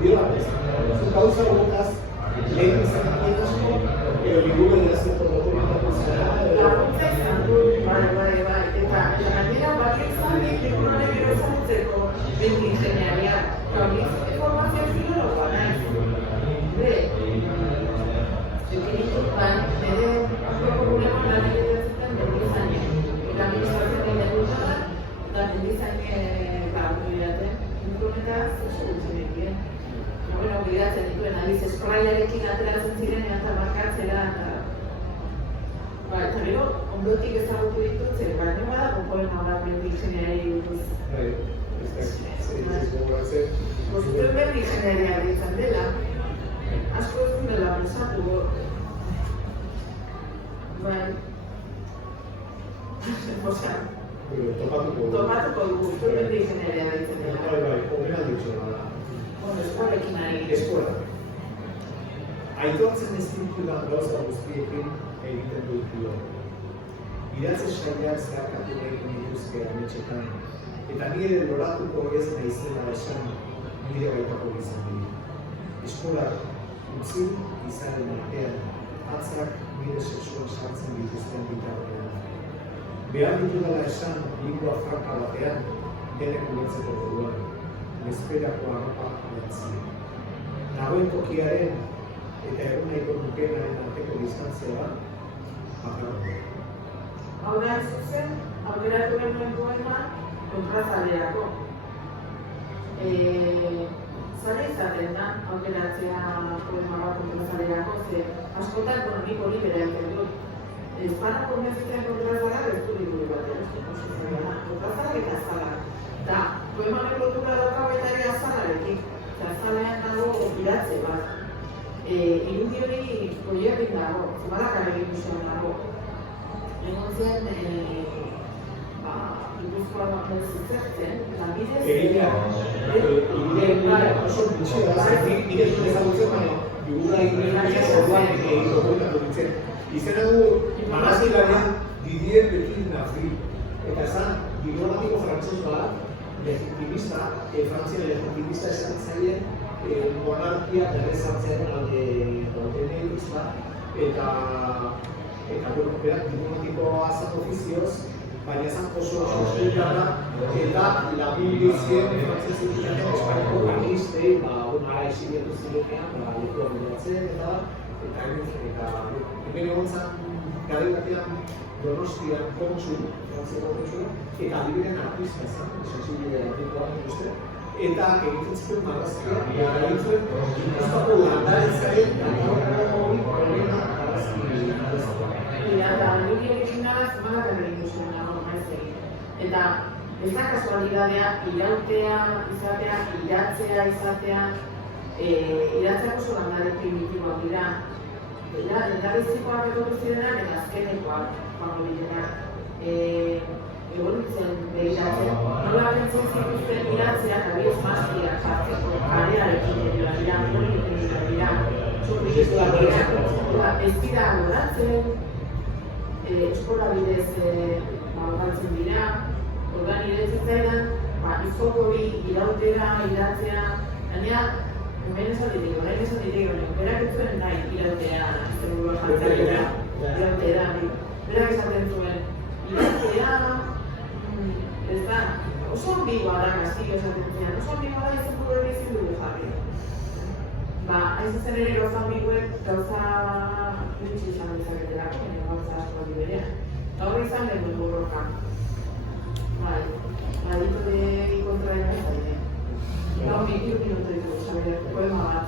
Dio bat ez. Gauza horretaz, lehen izan egin asko, liburu edazio fotokopietako zara. Laguntza izan du, bai. Eta gainera bat izan liburuaren gero ezagutzeko beti ingeniaria. Formazio filologoa naiz. Nire programan lan egiten beti izanen. Eta administrazioen egunetan, eta beti izanen autoridate. Inkomenaz, oso gutxen egin. Bueno, bidatzen dituen, aliz espraiarekin ateratzen ziren, eta markatzera, eta gero, ondotik ezagutu ditut, zer, baina badago poema bat beti ingeniari buruz. Goztuen beti ingeniaria ditzen dela, asko ez dela pensatu, topatuko dugu, guztuen beti ingeniaria ditzen dela. Horrela ditxo da. Eskolekin ari. Eskola. Aitortzen ez ditudan gauza guztiekin egiten dut dio. Idatze saiak zeharkatu egin dituzke ametxetan, eta nire loratuko ez naizela esan nire baitako izan dira. Eskolak utzi izaren artean, atzak nire sexuan sartzen dituzten bitartean. Behar ditudala esan lingua franca batean, denek ulertzeko moduan, bezperako harropa abertzia. Nagoen tokiaren eta egun nahiko nukenaren arteko distantzia bakarra. Hau da ez zen, aukeratu genuen poema kontrazaleako. Zare izaten da, aukeratzea poema bat kontrazaleako, ze askotan nik hori bere egiten dut. Espanako konbentzitzen kontrazalak ez du liburu bat, kontrazalak eta azalak. Da, poemaren lotura daukagu eta ere azalarekin. Azalean dago idatze bat. Irudi hori proiektin dago, zebalakar egin duzuen dago. Egon zen, Gipuzkoa ez zizertzen, lanbidez... Oso bitxia da, nire zure ezagutzen, baina figura ingeniaria orduan egitoko ditzen. Izena du Manazilaren Didier Petit-Nafri. Eta esan, diplomatiko frantses bat, legitimista, Frantzian legitimista esan zaien monarkia berrezartzen alde egitza, eta berak diplomatikoa zan ofizioz, baina esan oso sostengara, eta lagundu zien frantzes egiten Espainiako kanistei, ara exiliatu zirenean, lekua bideratzen, eta hemen egon zen garaibatean Donostian kontsul, frantziako kontsul, eta adibiden artista zen, sensibidea artikoa uste, eta egiten zuen marrazkia, eta egiten Gipuzkoako landaretzaren hori problema marrazkia. Eta niri egin nabaz, malak egin duzuen nago, maiz egin. Eta ez da kasualidadea, irautea izatea, idatzea izatea, idatzeak oso landare primitiboak dira. Endabizikoak egotu zirenak eta azkenekoak, joango bidenak. Evolutzen behiratzen, nola bentzen zituzten idatzeak abiez mazkiak jartzeko, karearekin dira dira, hori egiten dira. Ez dira goratzen, eskola bidez galtzen dira, ordan iretzen zaidan, izkoko hori irautera, idatzea, gainera, hemen esatik, orain esatik, berak ez zuen nahi irautea, irautera, berak esaten zuen, irautera, ez da, oso ambigua da Castillo esaten zuen, oso ambigua da izan buru hori ezin dugu jarri. Hain zuzen ere gauza ambiguek gauza iritsi izan dezaketelako, baina gauza asko berean. Eta horri izan genuen borroka. Adituei kontra egin zaite. Eta hori 20 minutu ditu, poema bat.